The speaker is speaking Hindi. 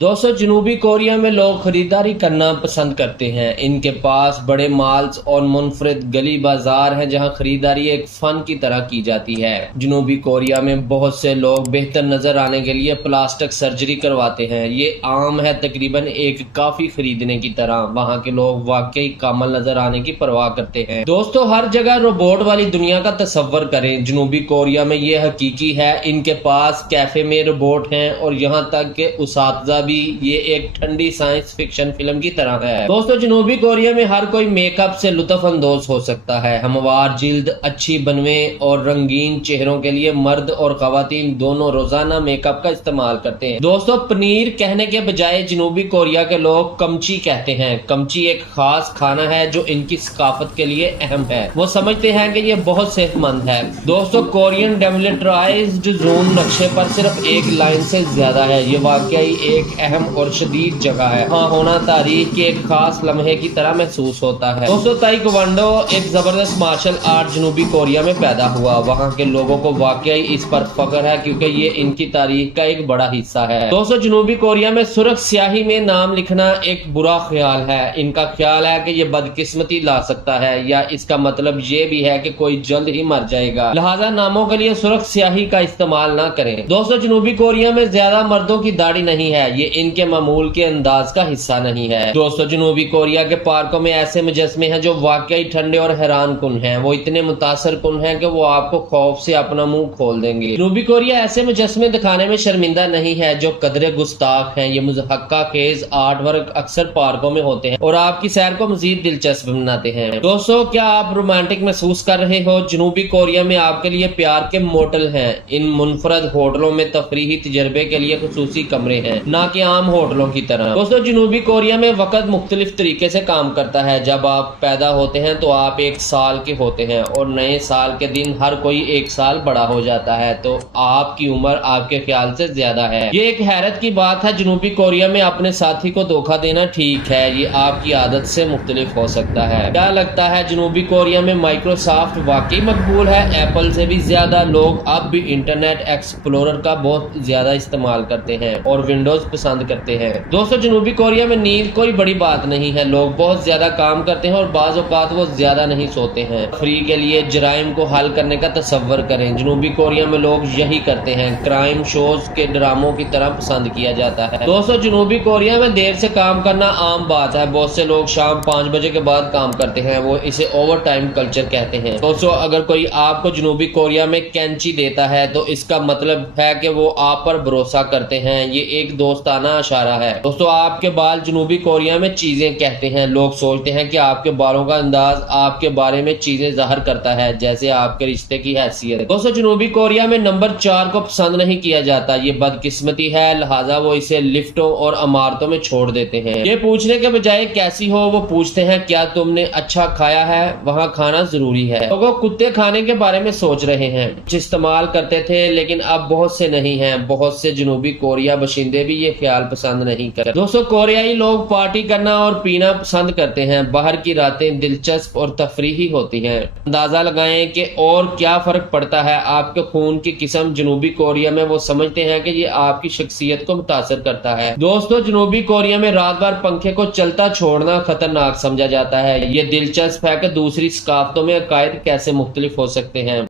दोस्तों, जनूबी कोरिया में लोग खरीदारी करना पसंद करते हैं। इनके पास बड़े मॉल्स और मुनफरिद गली बाजार हैं जहां खरीदारी एक फन की तरह की जाती है। जनूबी कोरिया में बहुत से लोग बेहतर नजर आने के लिए प्लास्टिक सर्जरी करवाते हैं। ये आम है, तकरीबन एक काफी खरीदने की तरह। वहां के लोग वाकई कामल नजर आने की परवाह करते हैं। दोस्तों, हर जगह रोबोट वाली दुनिया का तस्वर करें। जनूबी कोरिया में ये हकीकी है। इनके पास कैफे में रोबोट हैं और यहाँ तक के उसातिज़ा भी। ये एक ठंडी साइंस फिक्शन फिल्म की तरह है। दोस्तों, जनूबी कोरिया में हर कोई मेकअप से लुत्फ अंदोज हो सकता है। हमवार जिल्द, अच्छी बनवे और रंगीन चेहरों के लिए मर्द और खवातीन दोनों रोजाना मेकअप का इस्तेमाल करते हैं। दोस्तों, पनीर कहने के बजाय जनूबी कोरिया के लोग कमची कहते हैं। कमची एक खास खाना है जो इनकी सकाफत के लिए अहम है। वो समझते हैं कि ये बहुत सेहतमंद है। दोस्तों, कोरियन डेमिलिटराइज्ड जोन नक्शे पर सिर्फ एक लाइन से ज्यादा है। ये वाकई एक अहम और शदीद जगह है। हाँ होना तारीख के एक खास लम्हे की तरह महसूस होता है। दोस्तों, ताइक्वांडो एक जबरदस्त मार्शल आर्ट जनूबी कोरिया में पैदा हुआ। वहाँ के लोगों को वाकई इस पर फख्र है क्योंकि ये इनकी तारीख का एक बड़ा हिस्सा है। दोस्तों, जनूबी कोरिया में सुर्ख स्याही में नाम लिखना एक बुरा ख्याल है। इनका ख्याल है कि ये बदकिस्मती ला सकता है, या इसका मतलब ये भी है कि कोई जल्द ही मर जाएगा। लिहाजा नामों के लिए सुर्ख स्याही का इस्तेमाल ना करें। दोस्तों, जनूबी कोरिया में ज्यादा मर्दों की दाढ़ी नहीं है। ये इनके मामूल के अंदाज का हिस्सा नहीं है। दोस्तों, जनूबी कोरिया के पार्कों में ऐसे मुजस्मे हैं जो वाकई ठंडे और हैरान कुन हैं। वो इतने मुतासर कुन हैं कि वो आपको खौफ से अपना मुंह खोल देंगे। जनूबी कोरिया ऐसे मुजस्मे दिखाने में शर्मिंदा नहीं है जो कदरे गुस्ताख हैं। ये मुज़हक्का खेज आर्ट वर्क अक्सर पार्कों में होते हैं और आपकी सैर को मजीद दिलचस्प बनाते हैं। दोस्तों, क्या आप रोमांटिक महसूस कर रहे हो? जनूबी कोरिया में आपके लिए प्यार के मोटल हैं। इन मुनफरद होटलों में तफरीही तजर्बे के लिए खुसूसी कमरे हैं, ना कि आम होटलों की तरह। दोस्तों, जनूबी कोरिया में वक्त मुख्तलिफ तरीके से काम करता है। जब आप पैदा होते हैं तो आप 1 साल के होते हैं और नए साल के दिन हर कोई 1 साल बड़ा हो जाता है, तो आपकी उम्र आपके ख्याल से ज्यादा है। ये एक हैरत की बात है। जनूबी कोरिया में अपने साथी को धोखा देना ठीक है, ये आपकी आदत से मुख्तलिफ हो सकता है। क्या लगता है जनूबी कोरिया में माइक्रोसॉफ्ट वाकई मकबूल है? एप्पल से भी ज्यादा लोग अब भी इंटरनेट एक्सप्लोरर का बहुत ज्यादा इस्तेमाल करते हैं और विंडोज पसंद करते हैं। दोस्तों, जनूबी कोरिया में नींद कोई बड़ी बात नहीं है। लोग बहुत ज्यादा काम करते हैं और बाज़ औक़ात वो ज्यादा नहीं सोते हैं। फ्री के लिए जराइम को हल करने का तसव्वुर करें। जनूबी कोरिया में लोग यही करते हैं। क्राइम शोज के ड्रामों की तरह पसंद किया जाता है। दोस्तों, जनूबी कोरिया में देर से काम करना आम बात है। बहुत से लोग शाम 5 बजे के बाद काम करते हैं। वो इसे ओवर टाइम कल्चर कहते हैं। दोस्तों, अगर कोई आपको जनूबी कोरिया में कैंची देता है तो इसका मतलब है कि वो आप पर भरोसा करते हैं। ये एक दोस्ताना इशारा है। दोस्तों, आपके बाल जनूबी कोरिया में चीजें कहते हैं। लोग सोचते हैं कि आपके बालों का अंदाज आपके बारे में चीजें जाहिर करता है, जैसे आपके रिश्ते की हैसियत। दोस्तों, जनूबी कोरिया में नंबर 4 को पसंद नहीं किया जाता। ये बदकिस्मती है, लिहाजा वो इसे लिफ्टों और इमारतों में छोड़ देते हैं। ये पूछने के बजाय कैसी हो, वो पूछते हैं क्या तुमने अच्छा खाया है। वहाँ खाना जरूरी है। लोगों कुत्ते खाने के बारे में सोच रहे हैं। कुछ इस्तेमाल करते थे लेकिन अब बहुत से नहीं हैं। बहुत से जनूबी कोरिया बाशिंदे भी ये ख्याल पसंद नहीं करते। दोस्तों, कोरियाई लोग पार्टी करना और पीना पसंद करते हैं। बाहर की रातें दिलचस्प और तफरीही होती हैं। अंदाजा लगाएं कि और क्या फर्क पड़ता है आपके खून की किस्म। जनूबी कोरिया में वो समझते हैं कि ये आपकी शख्सियत को मुतासर करता है। दोस्तों, जनूबी कोरिया में रात भर पंखे को चलता छोड़ना खतरनाक समझा जाता है। ये दिलचस्प है कि दूसरी सकाफतों में अकायद कैसे मुख्तलिफ हो सकते हैं।